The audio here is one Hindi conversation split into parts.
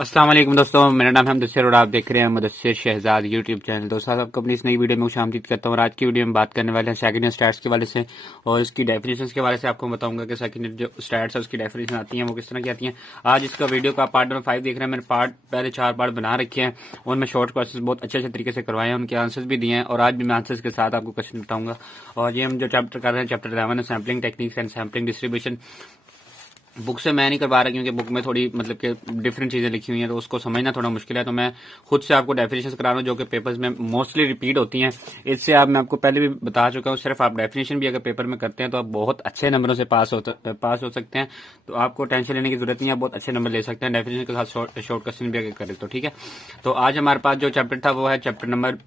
अस्सलाम वालेकुम दोस्तों, मेरा नाम है मुदस्सिर और आप देख रहे हैं मुदस्सिर शहजाद यूट्यूब चैनल। दोस्तों आपको अपनी इस नई वीडियो में खुशामदीद करता हूँ और आज की वीडियो में बात करने वाले हैं सेकंड ईयर स्टैट्स के वाले से और इसकी डेफिनेशंस के बारे से। आपको बताऊंगा कि सेकंड ईयर जो स्टैट्स है उसकी डेफिनेशन आती हैं वो किस तरह की आती हैं। आज इसका वीडियो का पार्ट नंबर 5 देख रहे हैं। मैंने पहले 4 पार्ट बना रखे हैं, उनमें शॉर्ट क्वेश्चन बहुत अच्छे तरीके से करवाए हैं, उनके आंसर्स भी दिए हैं और आज भी मैं आंसर्स के साथ आपको क्वेश्चन बताऊंगा। और ये हम जो चैप्टर कर रहे हैं, चैप्टर 11 है sampling techniques and sampling distribution. Book से मैं नहीं करवा रहा क्योंकि बुक में थोड़ी मतलब कि डिफरेंट चीजें लिखी हुई हैं तो उसको समझना थोड़ा मुश्किल है, तो मैं खुद से आपको डेफिनेशन करा रहा हूँ जो कि पेपर्स में मोस्टली रिपीट होती हैं। इससे आप मैं आपको पहले भी बता चुका हूँ, सिर्फ आप डेफिनेशन भी अगर पेपर में करते हैं तो आप बहुत अच्छे नंबरों से पास हो सकते हैं। तो आपको टेंशन लेने की जरूरत नहीं है, आप बहुत अच्छे नंबर ले सकते हैं डेफिनेशन के साथ शॉर्ट क्वेश्चन भी अगर करें तो। ठीक है, तो आज हमारे पास जो चैप्टर था वो है चैप्टर नंबर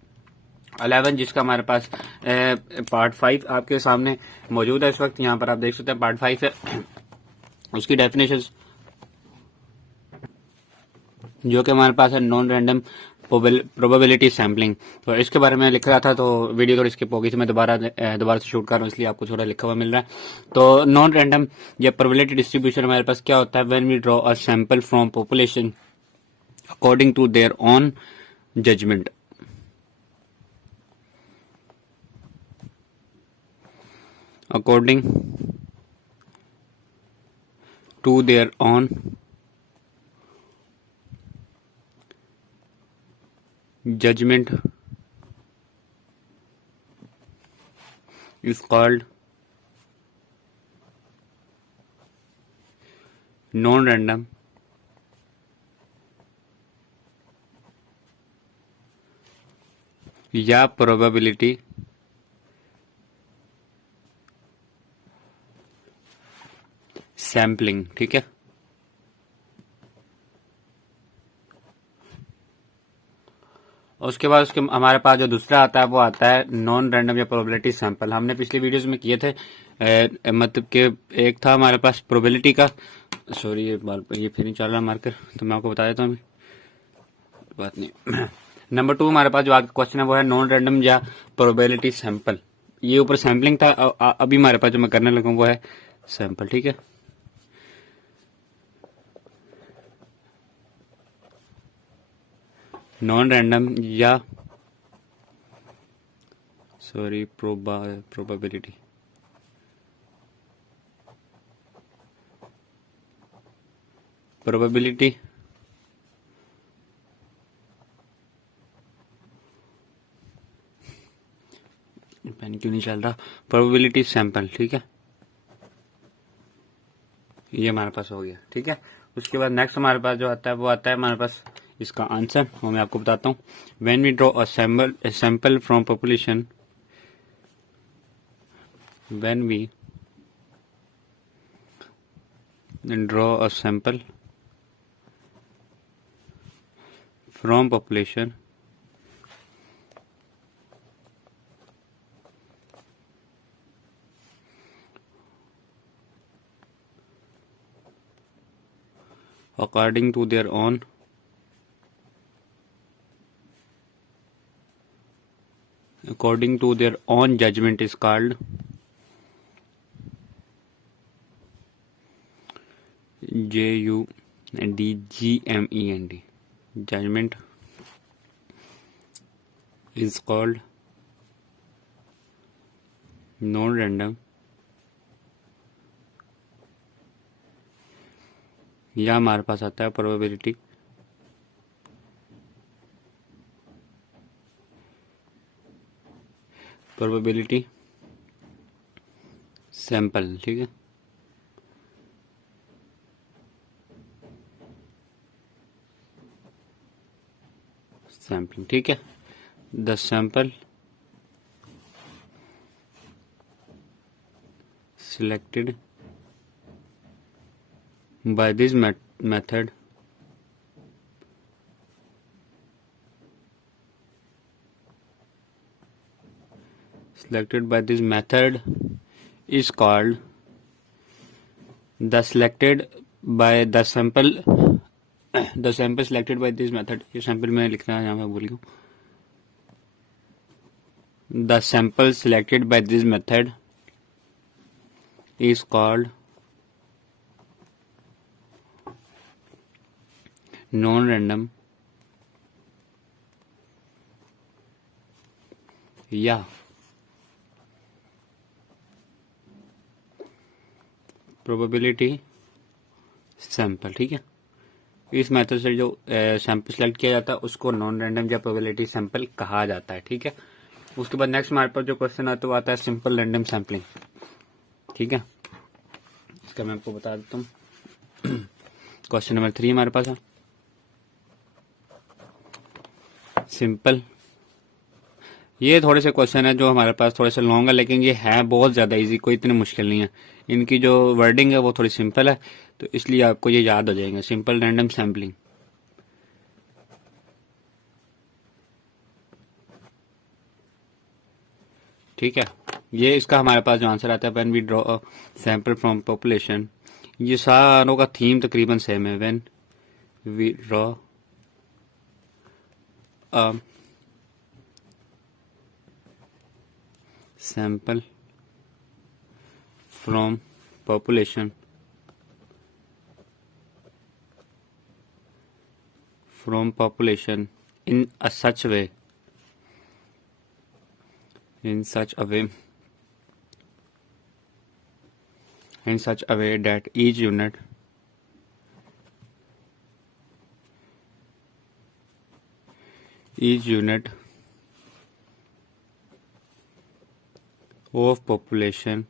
11, जिसका हमारे पास पार्ट 5 आपके सामने मौजूद है इस वक्त। यहाँ पर आप देख सकते हैं पार्ट 5 है, उसकी डेफिनेशन जो कि हमारे पास है नॉन रैंडम प्रोबेबिलिटी सैम्पलिंग। तो इसके बारे में लिख रहा था तो वीडियो थोड़ी स्किप होगी, तो मैं दोबारा से शूट कर रहा हूँ, इसलिए आपको थोड़ा लिखा हुआ मिल रहा है। तो नॉन रैंडम या प्रोबेबिलिटी डिस्ट्रीब्यूशन हमारे पास क्या होता है? When we draw a sample from population according to their own judgment. According to their own judgment is called non-random या प्रोबेबिलिटी सैम्पलिंग। ठीक है, और उसके बाद उसके हमारे पास जो दूसरा आता है वो आता है नॉन रैंडम या प्रोबेबिलिटी सैंपल। हमने पिछली वीडियोस में किए थे, मतलब कि एक था हमारे पास प्रोबेबिलिटी का, सॉरी ये फिर नहीं चल रहा मार्कर, तो मैं आपको बता देता हूँ, बात नहीं। नंबर 2 हमारे पास जो आज क्वेश्चन है वो है नॉन रैंडम या प्रोबेबिलिटी सैंपल। ये ऊपर सैम्पलिंग था, अभी हमारे पास जो मैं करने लगा वो है सैंपल। ठीक है, नॉन रैंडम या सॉरी प्रोबेबिलिटी प्रोबेबिलिटी पेन क्यों नहीं चल रहा, प्रोबेबिलिटी सैंपल। ठीक है, ये हमारे पास हो गया। ठीक है, उसके बाद नेक्स्ट हमारे पास जो आता है वो आता है हमारे पास इसका आंसर, वो मैं आपको बताता हूँ। When we draw a sample from population, when we draw a sample from population according to their own judgment is called JUDGMENT. Judgment is called non-random या हमारे पास आता है प्रोबेबिलिटी सैंपल। ठीक है, सैम्पलिंग। ठीक है, the sample selected by this method is called the selected by the sample selected by this method। ये सैंपल में लिखना है, यहाँ मैं भूल गया। The sample selected by this method is called non random या प्रोबेबिलिटी सैंपल। ठीक है, इस मेथड से जो सैंपल सेलेक्ट किया जाता है उसको नॉन रैंडम या प्रोबेबिलिटी सैंपल कहा जाता है। ठीक है, उसके बाद नेक्स्ट हमारे पास जो क्वेश्चन आता है वो आता है सिंपल रैंडम सैंपलिंग। ठीक है, इसका मैं आपको बता देता हूँ। क्वेश्चन नंबर 3 हमारे पास है सिंपल। ये थोड़े से क्वेश्चन है जो हमारे पास थोड़े से लॉन्ग है, लेकिन ये है बहुत ज्यादा इजी, कोई इतनी मुश्किल नहीं है। इनकी जो वर्डिंग है वो थोड़ी सिंपल है, तो इसलिए आपको ये याद हो जाएगा, सिंपल रैंडम सैंपलिंग। ठीक है, ये इसका हमारे पास जो आंसर आता है when we draw a sample from population, ये सारों का थीम तकरीबन सेम है। When we draw a sample from population in a such way that each unit of population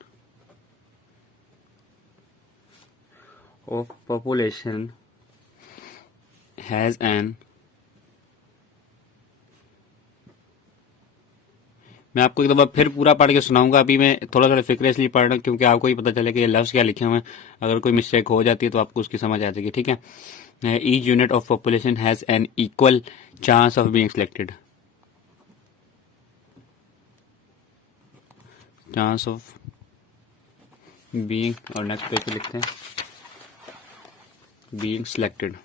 has an, मैं आपको एक दफा फिर पूरा पढ़ के सुनाऊंगा। अभी मैं थोड़ा थोड़ा फिक्र इसलिए पढ़ रहा हूँ क्योंकि आपको ही पता चले कि ये लफ्ज क्या लिखे हुए हैं। अगर कोई मिस्टेक हो जाती है तो आपको उसकी समझ आ जाएगी। ठीक है, each unit of population has an equal chance of being selected, chance of being, और नेक्स्ट पेज पे लिखते हैं being selected,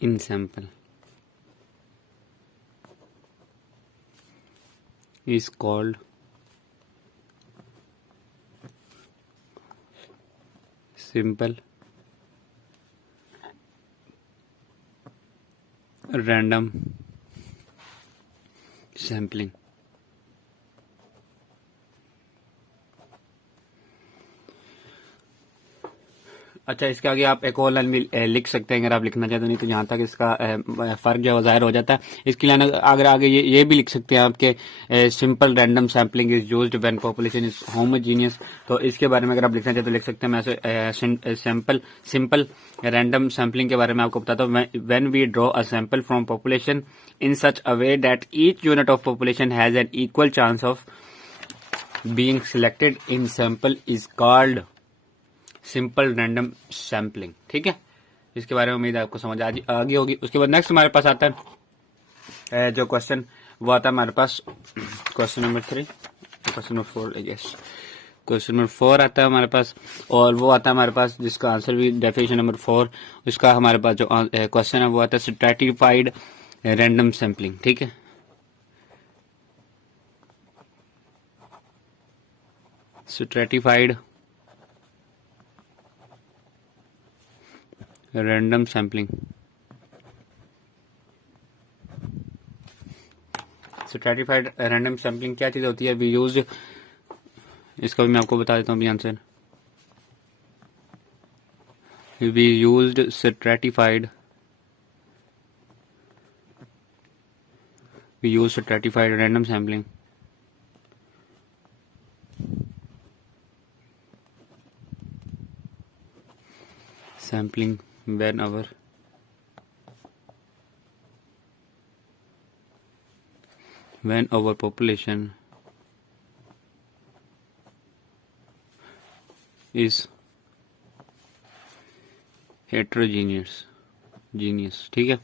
in sample is called simple random sampling। अच्छा, इसके आगे आप एक और लाइन भी लिख सकते हैं अगर आप लिखना चाहते हैं, नहीं तो जहाँ तक इसका फर्क जो है जाहिर हो जाता है। इसकी लाइन अगर आगे ये भी लिख सकते हैं आपके simple random sampling is used when population is homogeneous. तो इसके बारे में अगर आप लिखना चाहते हैं तो लिख सकते हैं। मैं ऐसे सिंपल रैंडम सैम्पलिंग के बारे में आपको बताता हूँ। When we draw a sample from population in such a way that each unit of population has an equal chance of being selected in sample is called simple random sampling. ठीक है, इसके बारे में उम्मीद है आपको समझ आ गई होगी। उसके बाद नेक्स्ट हमारे पास आता है जो क्वेश्चन वो आता है हमारे पास question number 4 yes, question number 4 आता है हमारे पास, और वो आता है हमारे पास जिसका आंसर भी डेफिनेशन नंबर 4, उसका हमारे पास जो क्वेश्चन है वो आता है स्ट्रैटिफाइड रैंडम सैम्पलिंग। ठीक है, stratified random sampling. Stratified random sampling क्या चीज होती है? वी यूज, इसका भी मैं आपको बता देता हूँ अभी answer. We used stratified random sampling when our population is heterogeneous। ठीक है,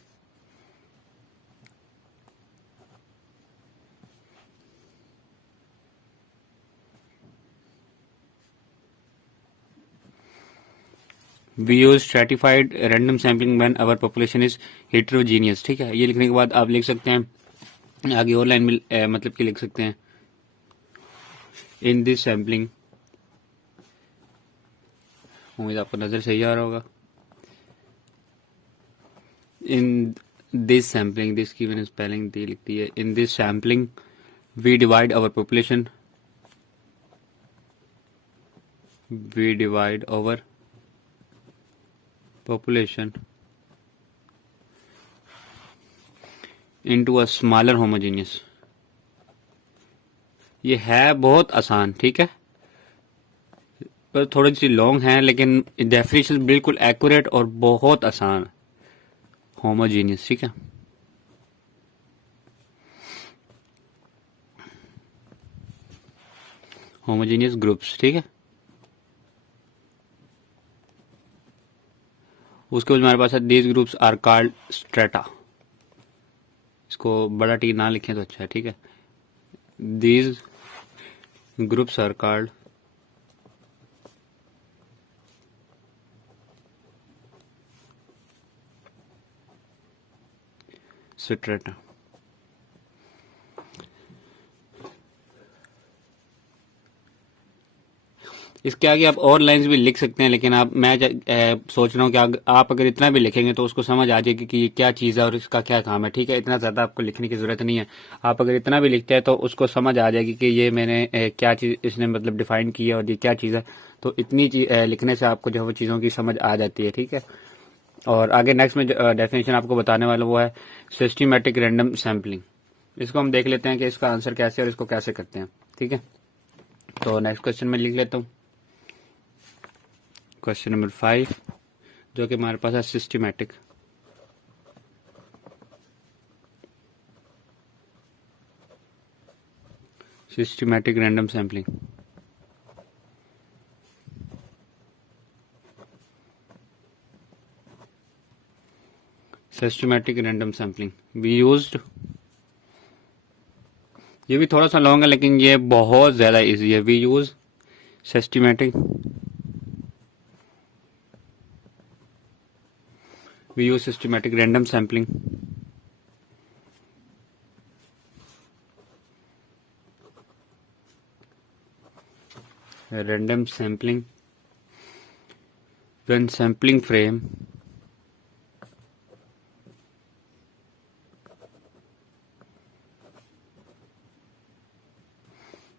we use stratified random sampling when our population is heterogeneous. ठीक है, ये लिखने के बाद आप लिख सकते हैं आगे और लाइन में मतलब कि लिख सकते हैं इन दिस सैम्पलिंग उम्मीद आपको नज़र सही आ रहा होगा। इन दिस सैम्पलिंग, दिस की मैंने स्पेलिंग दी लिखती है, in this sampling we divide our population, we divide our population into a smaller homogeneous. ये है बहुत आसान, ठीक है, पर थोड़ी सी लॉन्ग है, लेकिन डेफिनेशन बिल्कुल एक्यूरेट और बहुत आसान। होमोजीनियस, ठीक है, होमोजीनियस ग्रुप्स, ठीक है। उसके बाद हमारे पास है these groups are called strata. इसको बड़ा टी ना लिखें तो अच्छा है, ठीक है। These groups are called strata. इसके आगे आप और लाइंस भी लिख सकते हैं, लेकिन आप मैं सोच रहा हूँ कि आप अगर इतना भी लिखेंगे तो उसको समझ आ जाएगी कि ये क्या चीज़ है और इसका क्या काम है, ठीक है। इतना ज़्यादा आपको लिखने की ज़रूरत नहीं है। आप अगर इतना भी लिखते हैं तो उसको समझ आ जाएगी कि ये मैंने क्या चीज़ इसने मतलब डिफाइन की है और ये क्या चीज़ है। तो इतनी लिखने से आपको जो है वो चीज़ों की समझ आ जाती है, ठीक है। और आगे नेक्स्ट में डेफिनेशन आपको बताने वाला वो है सिस्टमैटिक रैंडम सैम्पलिंग। इसको हम देख लेते हैं कि इसका आंसर कैसे और इसको कैसे करते हैं, ठीक है। तो नेक्स्ट क्वेश्चन में लिख लेता हूँ, क्वेश्चन नंबर 5, जो कि हमारे पास है systematic. Systematic random sampling. Systematic random sampling we used, ये भी थोड़ा सा लॉन्ग है लेकिन ये बहुत ज़्यादा इजी है। We use systematic, we use systematic random sampling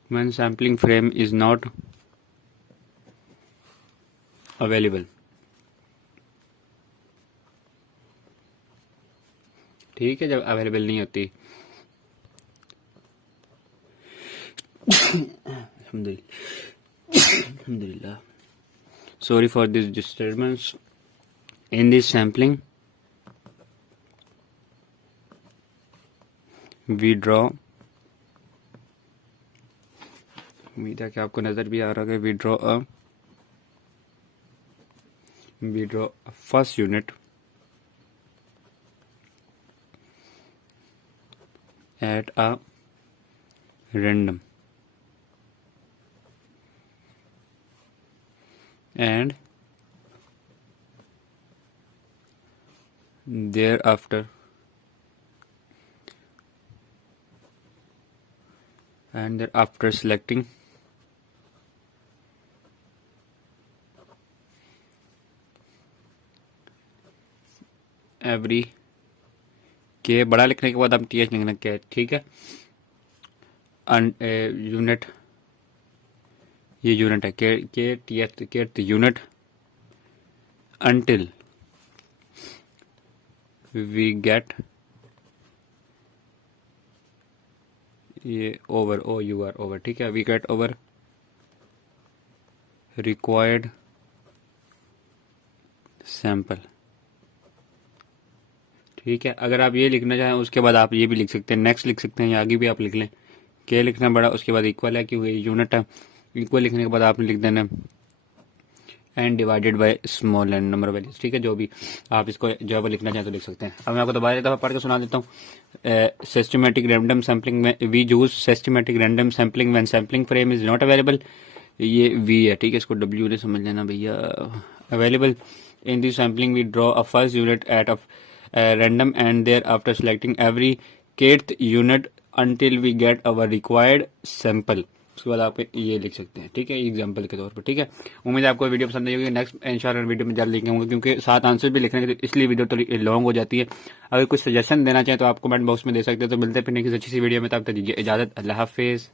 when sampling frame is not available, ठीक है, जब अवेलेबल नहीं होती। अल्हम्दुलिल्लाह, sorry for this disturbance. In this sampling we draw, उम्मीद है कि आपको नजर भी आ रहा है, we draw first unit at a random and thereafter selecting every के बड़ा लिखने के बाद आप टी एच लिखना क्या है, ठीक है। यूनिट, ये यूनिट है, K T H unit until we get, ये our O U R our, ठीक है, we get our required sample, ठीक है। अगर आप ये लिखना चाहें उसके बाद आप ये भी लिख सकते हैं, नेक्स्ट लिख सकते हैं, या आगे भी आप लिख लें, के लिखना बड़ा, उसके बाद इक्वल है क्योंकि यूनिट है, इक्वल लिखने के बाद आपने लिख देना and divided by small and number values, ठीक है। जो भी आप इसको जो है लिखना चाहें तो लिख सकते हैं। अब मैं आपको दोबारा दफा पढ़ के सुना देता हूँ। सिस्टमैटिक रैंडम सैम्पलिंग में we use systematic random sampling when sampling frame is not available, ये वी है, ठीक है, इसको डब्ल्यू ने समझ लेना भैया। Available in this sampling we draw a first unit at a random and thereafter selecting every kth unit until we get our required sample. उसके बाद आप ये लिख सकते हैं, ठीक है, एग्जाम्पल के तौर पर। ठीक है, उम्मीद है आपको वीडियो पसंद आई होगी। नेक्स्ट इंशाल्लाह वीडियो में जल्द लिखेंगे, क्योंकि 7 आंसर भी लिखने के, इसलिए वीडियो थोड़ी लॉन्ग हो जाती है। अगर कुछ सजेशन देना चाहें तो आप कमेंट बॉक्स में दे सकते हैं। तो मिलते हैं फिर नेक्स्ट अच्छी सी वीडियो में, तब तक दीजिए इजाजत। अल्लाह हाफिज़।